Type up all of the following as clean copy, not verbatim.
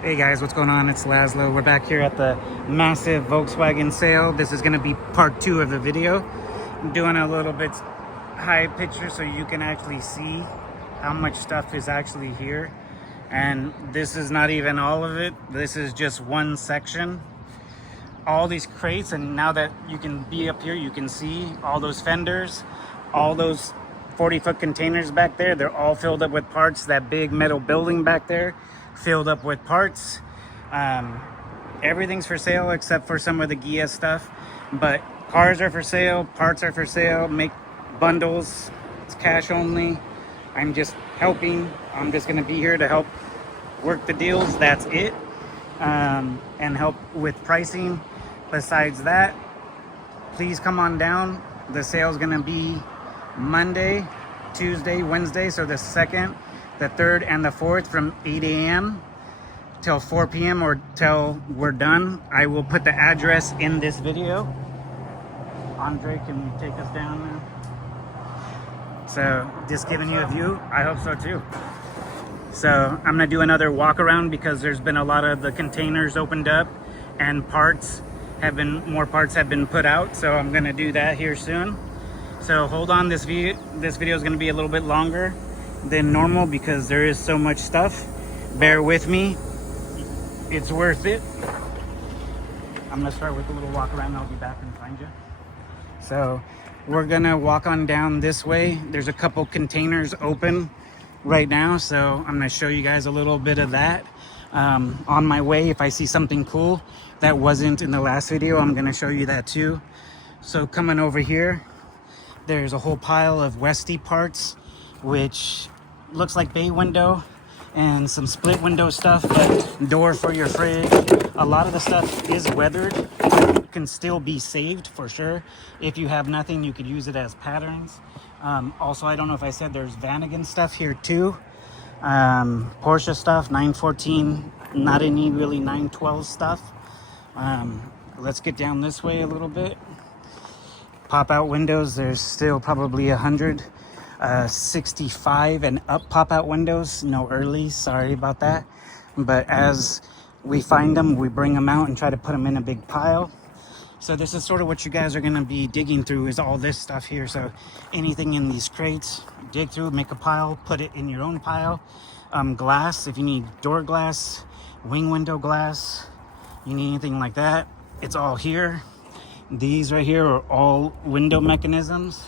Hey guys, what's going on? It's Laszlo. We're back here at the massive Volkswagen sale. This is going to be part 2 of the video. I'm doing a little bit high picture so you can actually see how much stuff is actually here. And this is not even all of it. This is just one section. All these crates, and now that you can be up here, you can see all those fenders, all those 40-foot containers back there. They're all filled up with parts. That big metal building back there filled up with parts. Everything's for sale except for some of the Ghia stuff, but cars are for sale, parts are for sale. Make bundles, it's cash only. I'm just helping. I'm just going to be here to help work the deals. That's it. And help with pricing. Besides that, please come on down. The sale's going to be Monday, Tuesday, Wednesday, so the 2nd, the 3rd, and the 4th from 8 a.m. till 4 p.m. or till we're done. I will put the address in this video. Andre, can you take us down now? So just giving you a view. I hope so too. So I'm gonna do another walk around because there's been a lot of the containers opened up and more parts have been put out. So I'm gonna do that here soon. So hold on, this video is gonna be a little bit longer than normal because there is so much stuff. Bear with me, it's worth it. I'm gonna start with a little walk around and I'll be back and find you. So we're gonna walk on down this way. There's a couple containers open right now, so I'm gonna show you guys a little bit of that. On my way, if I see something cool that wasn't in the last video, I'm gonna show you that too. So coming over here, there's a whole pile of Westy parts, which looks like bay window and some split window stuff, but door for your fridge. A lot of the stuff is weathered, can still be saved for sure. If you have nothing, you could use it as patterns. Also, I don't know if I said there's Vanagon stuff here too. Porsche stuff, 914, not any really 912 stuff. Let's get down this way a little bit. Pop out windows, there's still probably 165 and up pop out windows. No early, sorry about that. But as we find them, we bring them out and try to put them in a big pile. So this is sort of what you guys are gonna be digging through, is all this stuff here. So anything in these crates, dig through, make a pile, put it in your own pile. Glass, if you need door glass, wing window glass, you need anything like that, it's all here. These right here are all window mechanisms.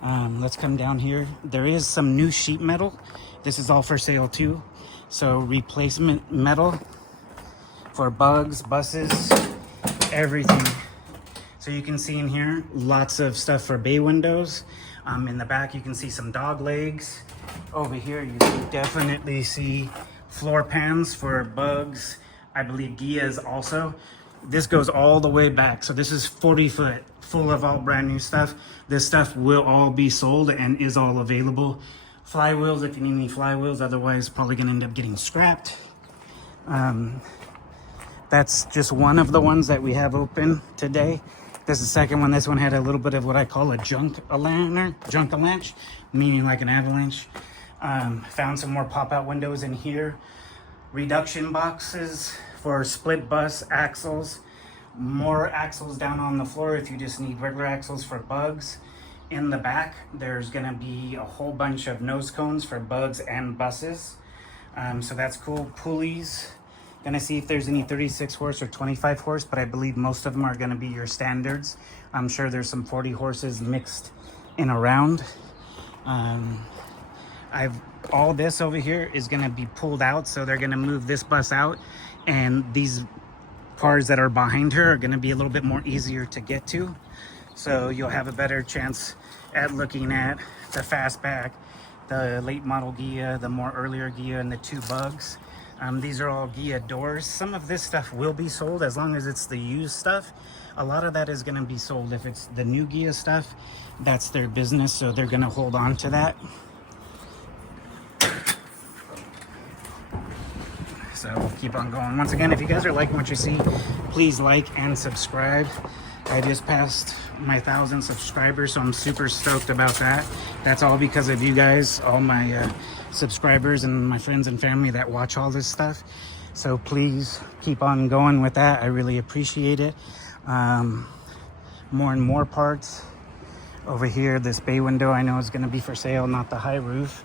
Let's come down here. There is some new sheet metal. This is all for sale too. So replacement metal for bugs, buses, everything. So you can see in here, lots of stuff for bay windows. In the back, you can see some dog legs. Over here, you can definitely see floor pans for bugs. I believe Ghias also. This goes all the way back. So this is 40 foot full of all brand new stuff. This stuff will all be sold and is all available. Flywheels, if you need any flywheels, otherwise probably gonna end up getting scrapped. That's just one of the ones that we have open today. This is the second one. This one had a little bit of what I call a junk-a-lanche, meaning like an avalanche. Found some more pop-out windows in here. Reduction boxes for split bus axles. More axles down on the floor if you just need regular axles for bugs. In the back, there's gonna be a whole bunch of nose cones for bugs and buses. So that's cool. Pulleys. Gonna see if there's any 36 horse or 25 horse, but I believe most of them are gonna be your standards. I'm sure there's some 40 horses mixed in around. All this over here is gonna be pulled out, so they're gonna move this bus out, and these cars that are behind her are gonna be a little bit more easier to get to. So you'll have a better chance at looking at the fastback, the late model Ghia, the more earlier Ghia, and the two bugs. These are all Ghia doors. Some of this stuff will be sold as long as it's the used stuff. A lot of that is going to be sold. If it's the new Ghia stuff, that's their business, so they're going to hold on to that. So we'll keep on going. Once again, if you guys are liking what you see, please like and subscribe. I just passed my 1,000 subscribers, so I'm super stoked about that. That's all because of you guys, all my subscribers and my friends and family that watch all this stuff. So please keep on going with that. I really appreciate it. More and more parts. Over here, this bay window I know is going to be for sale, not the high roof,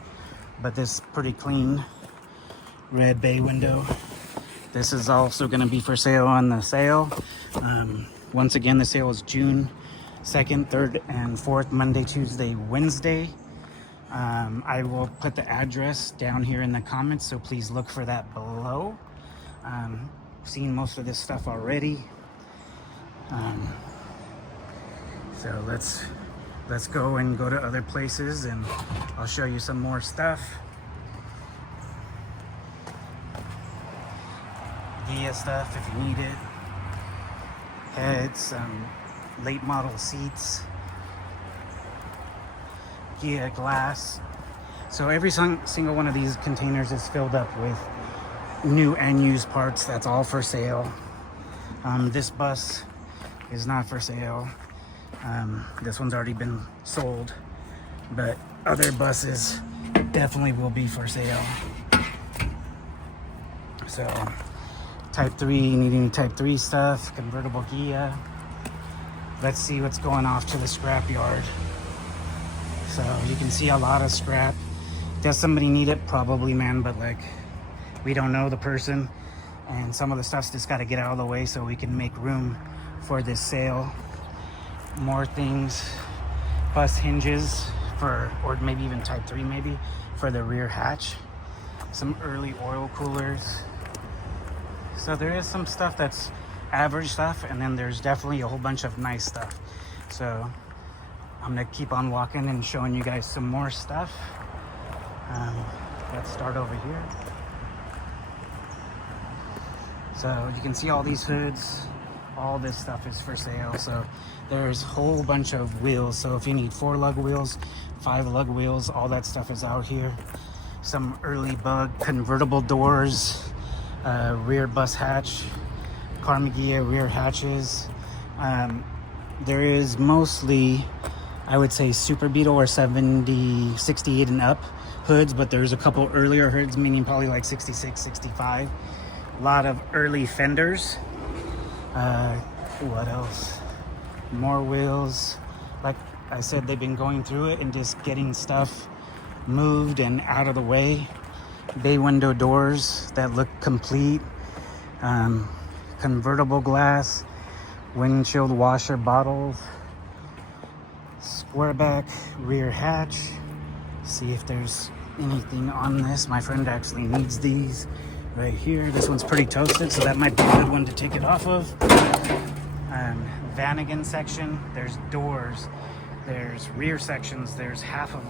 but this pretty clean red bay window. This is also going to be for sale on the sale. Once again, the sale is June 2nd, 3rd, and 4th, Monday, Tuesday, Wednesday. I will put the address down here in the comments, so please look for that below. Seen most of this stuff already. So let's go and go to other places, and I'll show you some more stuff. Ghia stuff if you need it. Heads, late model seats. Ghia glass. So every single one of these containers is filled up with new and used parts. That's all for sale. This bus is not for sale. This one's already been sold, but other buses definitely will be for sale. So Type 3, needing Type 3 stuff, convertible Ghia. Let's see what's going off to the scrap yard. So you can see a lot of scrap. Does somebody need it? Probably, man, but like, we don't know the person, and some of the stuff's just got to get out of the way so we can make room for this sale. More things, bus hinges for, or maybe even Type 3 maybe, for the rear hatch. Some early oil coolers. So there is some stuff that's average stuff, and then there's definitely a whole bunch of nice stuff. So I'm gonna keep on walking and showing you guys some more stuff. Let's start over here. So you can see all these hoods. All this stuff is for sale. So there's a whole bunch of wheels. So if you need 4 lug wheels, 5 lug wheels, all that stuff is out here. Some early bug convertible doors, rear bus hatch, Karma Ghia rear hatches. There is mostly, I would say, Super Beetle or 70, 68 and up hoods, but there's a couple earlier hoods, meaning probably like 66, 65. A lot of early fenders. What else? More wheels. Like I said, they've been going through it and just getting stuff moved and out of the way. Bay window doors that look complete. Convertible glass, windshield washer bottles, square back rear hatch. See if there's anything on this. My friend actually needs these right here. This one's pretty toasted, so that might be a good one to take it off of. Vanagon section, there's doors, there's rear sections, there's half of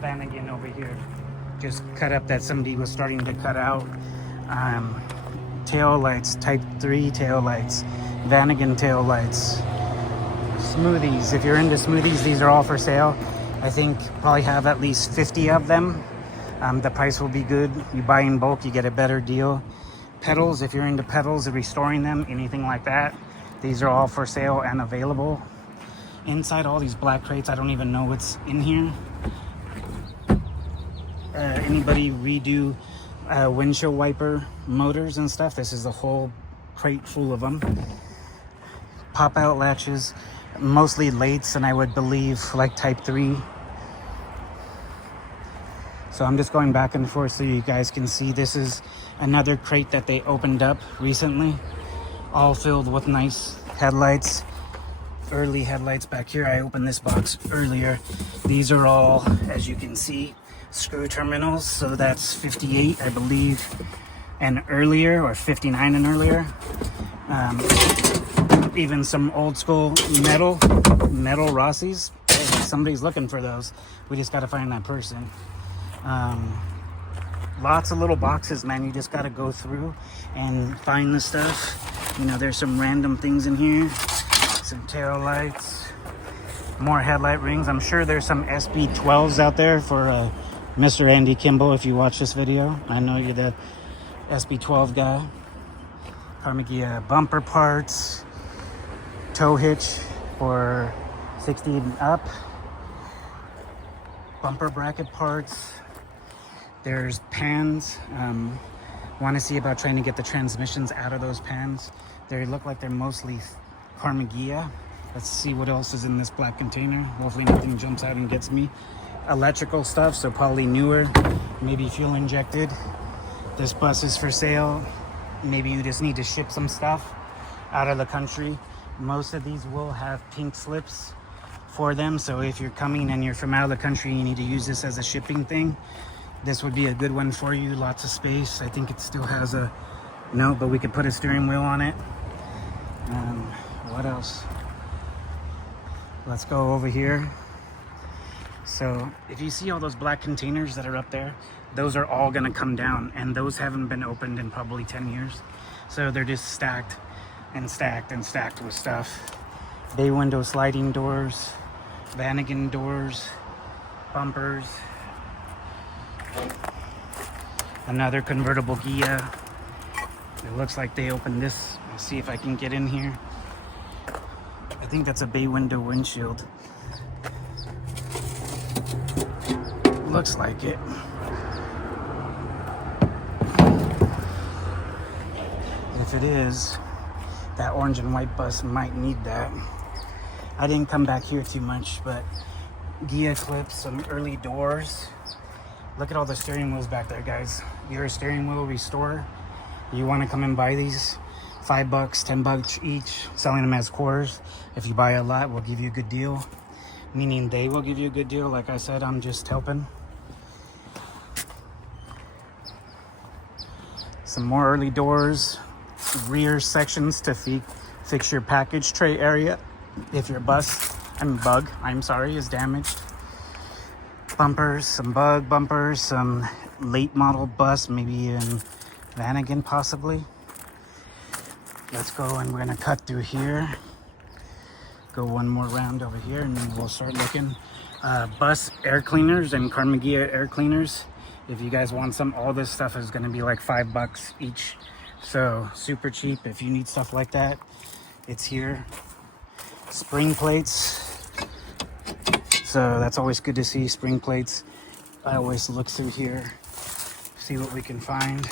Vanagon over here just cut up that somebody was starting to cut out. Tail lights, Type 3 tail lights, Vanagon tail lights. Smoothies, if you're into smoothies, these are all for sale. I think probably have at least 50 of them. The price will be good. You buy in bulk, you get a better deal. Pedals, if you're into pedals, restoring them, anything like that, these are all for sale and available. Inside all these black crates, I don't even know what's in here. Anybody redo windshield wiper motors and stuff? This is a whole crate full of them. Pop out latches, mostly lates, and I would believe like Type 3. So I'm just going back and forth so you guys can see. This is another crate that they opened up recently, all filled with nice headlights, early headlights back here. I opened this box earlier. These are all, as you can see, screw terminals. So that's 58, I believe, and earlier, or 59 and earlier. Even some old school metal Rossies. Hey, somebody's looking for those. We just got to find that person. Lots of little boxes, man. You just got to go through and find the stuff. You know, there's some random things in here. Some tail lights, more headlight rings. I'm sure there's some SB12s out there for Mr. Andy Kimball. If you watch this video, I know you're the SB12 guy. Karma Ghia bumper parts, tow hitch for 60 and up, bumper bracket parts. There's pans, Want to see about trying to get the transmissions out of those pans. They look like they're mostly Carmagia. Let's see what else is in this black container. Hopefully nothing jumps out and gets me. Electrical stuff, so probably newer, maybe fuel injected. This bus is for sale. Maybe you just need to ship some stuff out of the country. Most of these will have pink slips for them, so if you're coming and you're from out of the country, you need to use this as a shipping thing. This would be a good one for you. Lots of space. I think it still has a no, but we could put a steering wheel on it. What else? Let's go over here. So if you see all those black containers that are up there, those are all gonna come down, and those haven't been opened in probably 10 years. So they're just stacked and stacked and stacked with stuff. Bay window sliding doors, Vanagon doors, bumpers, another convertible Ghia. It looks like they opened this. I'll see if I can get in here. I think that's a bay window windshield. Looks like it. If it is, that orange and white bus might need that. I didn't come back here too much, but Ghia clips, some early doors. Look at all the steering wheels back there, guys. You're a steering wheel restorer. You want to come and buy these? $5, $10 each, selling them as quarters. If you buy a lot, we'll give you a good deal. Meaning they will give you a good deal. Like I said, I'm just helping. Some more early doors, rear sections to fix your package tray area if your bug is damaged. Bumpers, some bug bumpers, some late model bus, maybe in Vanagon possibly. Let's go, and we're gonna cut through here. Go one more round over here, and then we'll start looking. Bus air cleaners and Carmagia air cleaners. If you guys want some, all this stuff is gonna be like $5 each. So super cheap. If you need stuff like that, it's here. Spring plates. So that's always good to see, spring plates. I always look through here, see what we can find.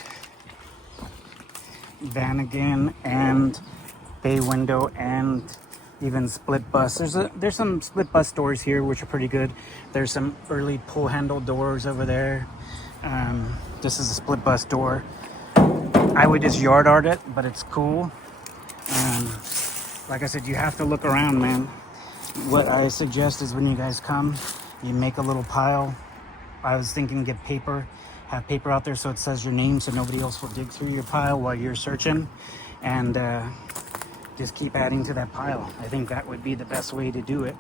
Vanagon and bay window and even split bus. There's some split bus doors here which are pretty good. There's some early pull handle doors over there. This is a split bus door. I would just yard art it, but it's cool. Like I said, you have to look around, man. What I suggest is when you guys come, you make a little pile. I was thinking get paper, have paper out there so it says your name so nobody else will dig through your pile while you're searching, and just keep adding to that pile. I think that would be the best way to do it.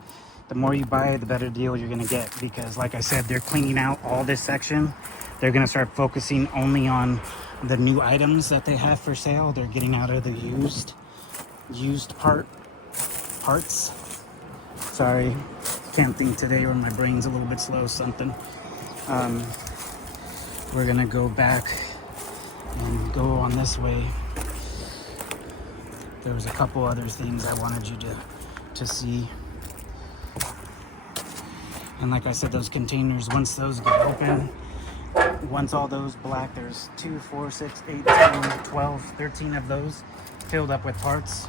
The more you buy, the better deal you're gonna get, because like I said, they're cleaning out all this section. They're gonna start focusing only on the new items that they have for sale. They're getting out of the used parts. Sorry, can't think today, or my brain's a little bit slow, something. We're gonna go back and go on this way. There was a couple other things I wanted you to see. And like I said, those containers, once those get open, once all those black, there's 2, 4, 6, 8, 10, 12, 13 of those filled up with parts.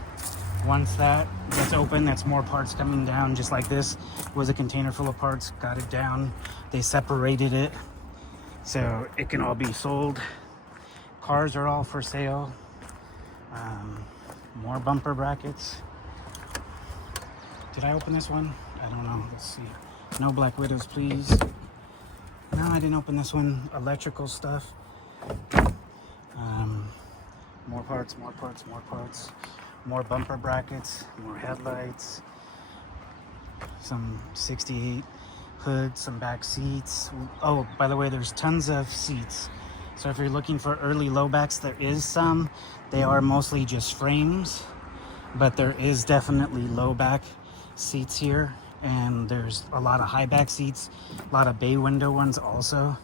Once that gets open, that's more parts coming down. Just like this was a container full of parts, got it down. They separated it so it can all be sold. Cars are all for sale. More bumper brackets. Did I open this one? I don't know. Let's see. No Black Widows, please. No, I didn't open this one. Electrical stuff. More parts, more parts, more parts. More bumper brackets, more headlights, some 68 hoods, some back seats. Oh, by the way, there's tons of seats. So if you're looking for early low backs, there is some. They are mostly just frames, but there is definitely low back seats here. And there's a lot of high back seats, a lot of bay window ones also.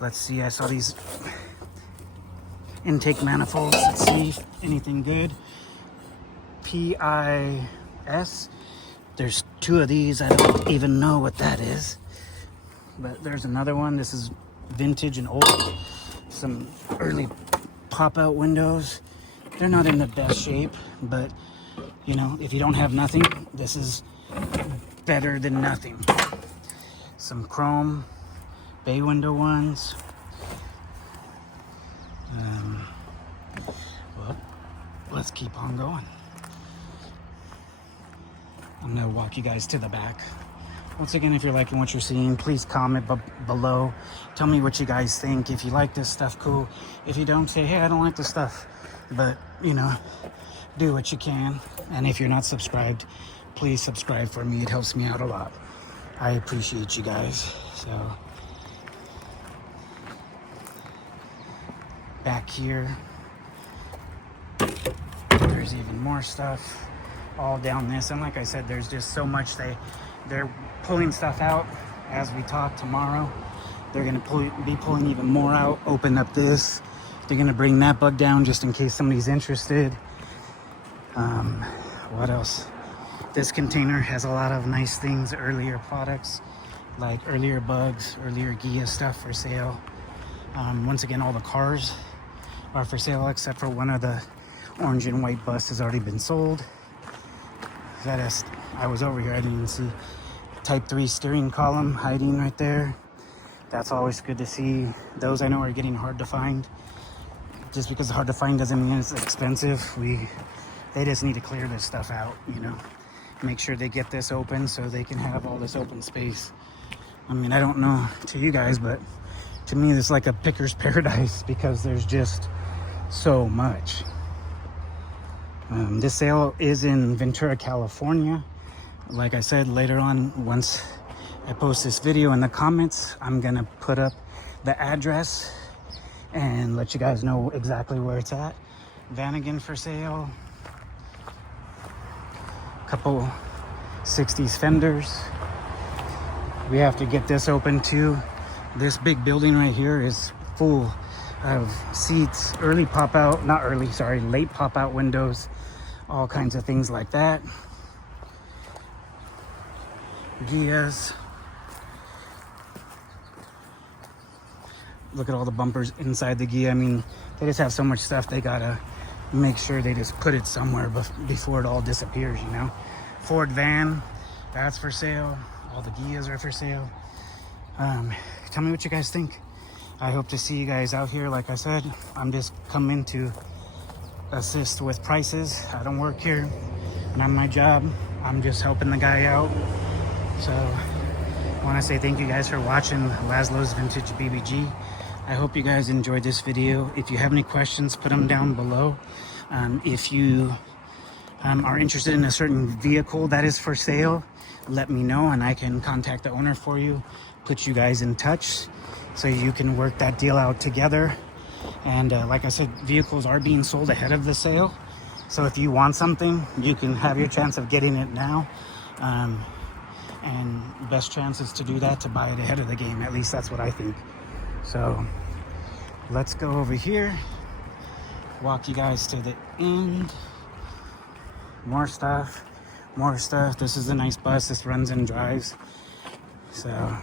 Let's see, I saw these intake manifolds. Let's see, anything good. PIS. There's 2 of these. I don't even know what that is, but there's another one. This is vintage and old. Some early pop-out windows. They're not in the best shape, but you know, if you don't have nothing, this is better than nothing. Some chrome bay window ones. Well, let's keep on going. I'm gonna walk you guys to the back. Once again, if you're liking what you're seeing, please comment below. Tell me what you guys think. If you like this stuff, cool. If you don't, say, hey, I don't like this stuff. But, you know, do what you can. And if you're not subscribed, please subscribe for me. It helps me out a lot. I appreciate you guys. So, back here, there's even more stuff all down this. And like I said, there's just so much. They're pulling stuff out as we talk tomorrow. They're going to be pulling even more out, open up this. They're going to bring that bug down just in case somebody's interested. What else? This container has a lot of nice things, earlier products, like earlier bugs, earlier Ghia stuff for sale. Once again, all the cars are for sale except for one of the orange and white bus has already been sold. I was over here, I didn't even see. Type 3 steering column hiding right there. That's always good to see. Those I know are getting hard to find. Just because it's hard to find doesn't mean it's expensive. They just need to clear this stuff out, you know. Make sure they get this open so they can have all this open space. I mean, I don't know to you guys, but to me it's like a picker's paradise because there's just so much. This sale is in Ventura, California. Like I said, later on, once I post this video in the comments, I'm gonna put up the address and let you guys know exactly where it's at. Vanagon for sale. Couple 60s fenders. We have to get this open too. This big building right here is full of seats, late pop out windows, all kinds of things like that. Ghias. Look at all the bumpers inside the Ghia. I mean, they just have so much stuff, they gotta make sure they just put it somewhere before it all disappears, you know. Ford van, that's for sale. All the Ghias are for sale. Tell me what you guys think. I hope to see you guys out here. Like I said, I'm just coming to assist with prices. I don't work here, not my job. I'm just helping the guy out. So I want to say thank you guys for watching Laszlo's Vintage BBG. I hope you guys enjoyed this video. If you have any questions, put them down below. If you are interested in a certain vehicle that is for sale, let me know and I can contact the owner for you, put you guys in touch so you can work that deal out together. And like I said, vehicles are being sold ahead of the sale. So if you want something, you can have your chance of getting it now. And best chances to do that, to buy it ahead of the game. At least that's what I think. So let's go over here, walk you guys to the end. More stuff. This is a nice bus. This runs and drives. So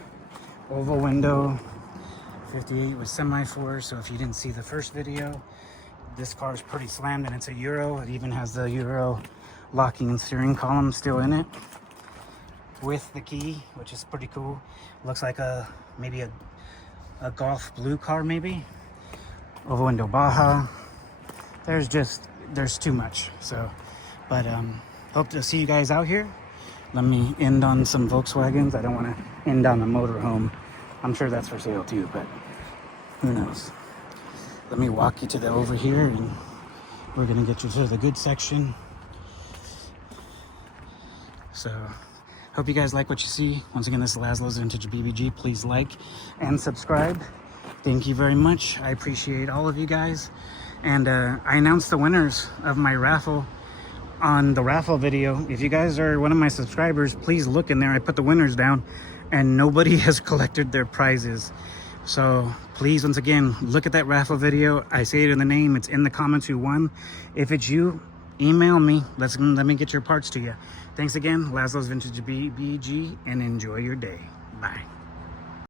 oval window, 58 with semi-4. So if you didn't see the first video, this car is pretty slammed and it's a Euro. It even has the Euro locking and steering column still in it with the key, which is pretty cool. Looks like maybe a Golf blue car, maybe. Oval window Baja. There's too much. So, but hope to see you guys out here. Let me end on some Volkswagens. I don't want to end on a motorhome. I'm sure that's for sale too, but who knows. Let me walk you to the over here and we're gonna get you to the good section. So hope you guys like what you see. Once again, this is Laszlo's Vintage BBG. Please like and subscribe. Thank you very much. I appreciate all of you guys. And I announced the winners of my raffle on the raffle video. If you guys are one of my subscribers, please look in there. I put the winners down and nobody has collected their prizes. So please, once again, look at that raffle video. I say it in the name. It's in the comments who won. If it's you, email me. Let me get your parts to you. Thanks again, Laszlo's Vintage BBG, and enjoy your day. Bye.